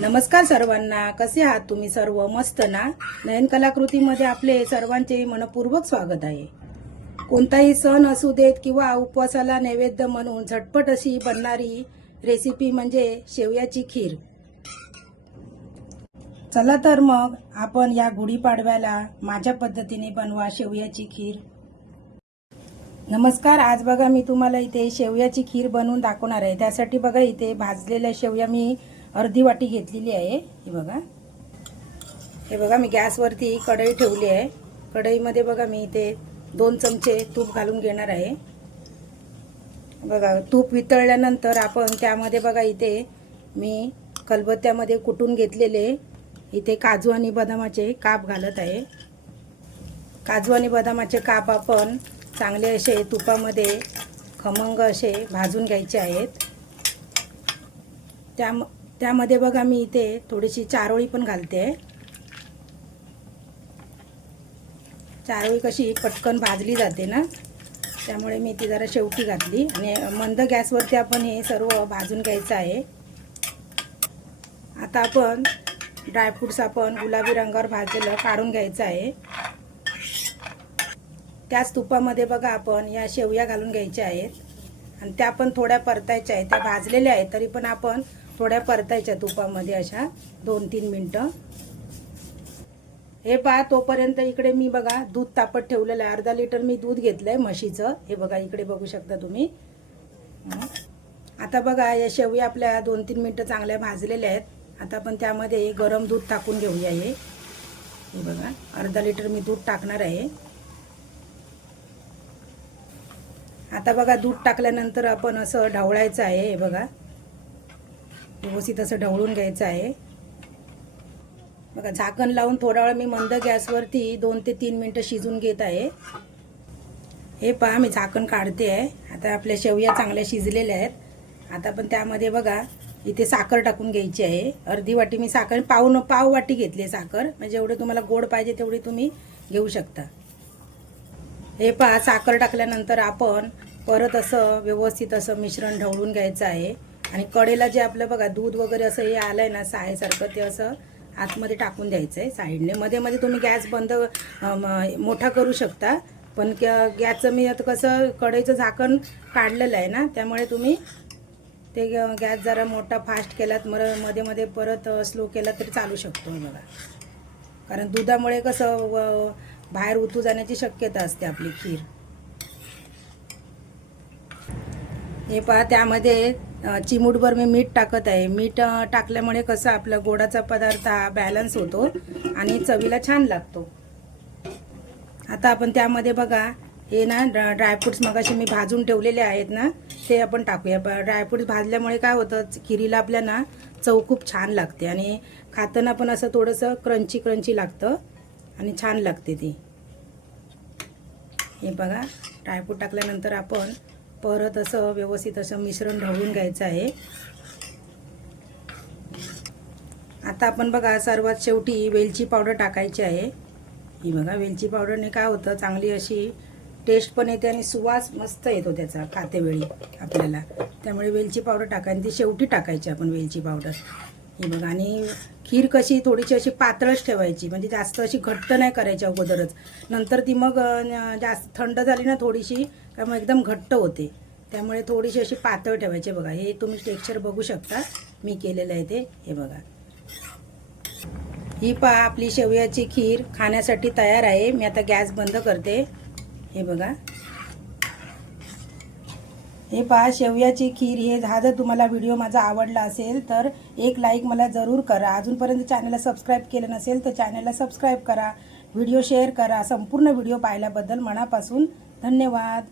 नमस्कार सर्वांना, कसे आहात तुम्ही सर्व? मस्त ना? नयन कलाकृतीमध्ये आपले सर्वांचे मनपूर्वक स्वागत आहे. कोणताही सण असू देत किंवा उपवासाला नैवेद्य म्हणून झटपट अशी बनणारी रेसिपी म्हणजे शेवयाची खीर. चला तर मग आपण या गुढीपाडव्याला माझ्या पद्धतीने बनवा शेवयाची खीर. नमस्कार, आज बघा मी तुम्हाला इथे शेवयाची खीर बनवून दाखवणार आहे. त्यासाठी बघा इथे भाजलेल्या शेवया मी अर्धी वाटी घेतलेली आहे. हे बघा मी गॅसवरती कढई ठेवली आहे. कढईमध्ये बघा मी इथे 2 चमचे तूप घालून घेणार आहे. बघा तूप वितळल्यानंतर आपण त्यामध्ये बघा इथे मी खलबत्त्यामध्ये कुटून घेतलेले इथे काजू आणि बदामाचे काप घालत आहे. काजू आणि बदामाचे काप आपण चांगले असे तुपामध्ये खमंग असे भाजून घ्यायचे आहेत. त्यामध्ये बघा मी इथे थोडीशी चारोळी पण घालते. चारोळी कशी पटकन भाजली जाते ना, त्यामुळे मी ती जरा शेवटी घातली. आणि मंद गॅसवरती आपण हे सर्व भाजून घ्यायचं आहे. आता आपण ड्रायफ्रूट्स आपण गुलाबी रंगावर भाजलेलं काढून घ्यायचं आहे. त्याच तुपामध्ये बघा आपण या शेवया घालून घ्यायच्या आहेत आणि त्या पण थोड्या परतायच्या आहेत. त्या भाजलेल्या आहेत तरी पण आपण थोड्या परतायच्या तुपामध्ये अशा 2-3 मिनटं. हे पहा, तोपर्यंत इकडे मी बघा दूध तापत ठेवलेलं आहे. अर्धा लिटर मी दूध घेतलंय म्हशीचं. हे बघा इकडे बघू शकता तुम्ही. आता बघा या शेवया आपल्या 2-3 मिनटं चांगल्या भाजलेल्या आहेत. आता आपण त्यामध्ये गरम दूध टाकून घेऊया. हे बघा अर्धा लिटर मी दूध टाकणार आहे. आता बघा दूध टाकल्यानंतर आपण असं ढवळायचं आहे. हे बघा व्यवस्थित असं ढवळून घ्यायचं आहे. बघा झाकण लावून थोडा वेळ मी मंद गॅसवरती 2 ते 3 मिनटं शिजून घेत आहे. हे पहा मी झाकण काढते आहे. आता आपल्या शेवया चांगल्या शिजलेल्या आहेत. आता आपण त्यामध्ये बघा इथे साखर टाकून घ्यायची आहे. अर्धी वाटी मी साखर पाव वाटी घेतली साखर. म्हणजे एवढे तुम्हाला गोड पाहिजे तेवढी तुम्ही घेऊ शकता. हे पहा साखर टाकल्यानंतर आपण परत असं व्यवस्थित असं मिश्रण ढवळून घ्यायचं आहे. आणि कडेला जे आपलं बघा दूध वगैरे असं हे आलंय ना सायसारखं, ते असं आतमध्ये टाकून द्यायचं आहे साईडने. मध्ये मध्ये तुम्ही गॅस बंद मोठा करू शकता, पण गॅसचं मी आता कसं कढईचं झाकण काढलेलं आहे ना, त्यामुळे तुम्ही ते गॅस जरा मोठा फास्ट केलात मध्ये मध्ये परत स्लो केला तरी चालू शकतो. बघा कारण दुधामुळे कसं बाहेर उतू जाण्याची शक्यता असते आपली खीर. हे पहा त्यामध्ये चिमूटभर मी मीठ टाकत आहे. मीठ टाकल्यामुळे कसं आपला गोडाचा पदार्थ हा बॅलन्स होतो आणि चवीला छान लागतो. आता आपण त्यामध्ये बघा हे ना ड्रायफ्रूट्स मगाशी मी भाजून ठेवलेले आहेत ना, ते आपण टाकूया. ड्रायफ्रूट्स भाजल्यामुळे काय होतं, खिरीला आपल्या ना चव खूप छान लागते आणि खाताना पण असं थोडंसं क्रंची लागतं आणि छान लागते ती. हे बघा ड्रायफ्रूट टाकल्यानंतर आपण परत असं व्यवस्थित असं मिश्रण ढवळून घ्यायचं आहे. आता आपण बघा सर्वात शेवटी वेलची पावडर टाकायची आहे. ही बघा वेलची पावडरने काय होतं, चांगली अशी टेस्ट पण येते आणि सुवास मस्त येतो त्याचा खातेवेळी आपल्याला. त्यामुळे वेलची पावडर टाकायची, ती शेवटी टाकायची आपण वेलची पावडर. ही बघा आणि खीर कशी थोडीशी अशी पातळच ठेवायची, म्हणजे जास्त अशी घट्ट नाही करायची अगोदरच. नंतर ती मग जास्त थंड झाली ना थोडीशी का मग एकदम घट्ट होते. त्यामुळे थोडीशी अशी पातळ ठेवायची. बघा हे तुम्ही टेक्स्चर बघू शकता मी केलेलं आहे ते. हे बघा ही पहा आपली शेवयाची खीर खाण्यासाठी तयार आहे. मी आता गॅस बंद करते. हे बघा हे पहा शेवयाची खीर. हा जर तुम्हाला व्हिडिओ माझा आवडला असेल तर एक लाईक मला जरूर करा. अजूनपर्यंत चॅनलला सबस्क्राईब केलं नसेल तर चॅनलला सबस्क्राईब करा, व्हिडिओ शेअर करा. संपूर्ण व्हिडिओ पाहिल्याबद्दल मनापासून धन्यवाद.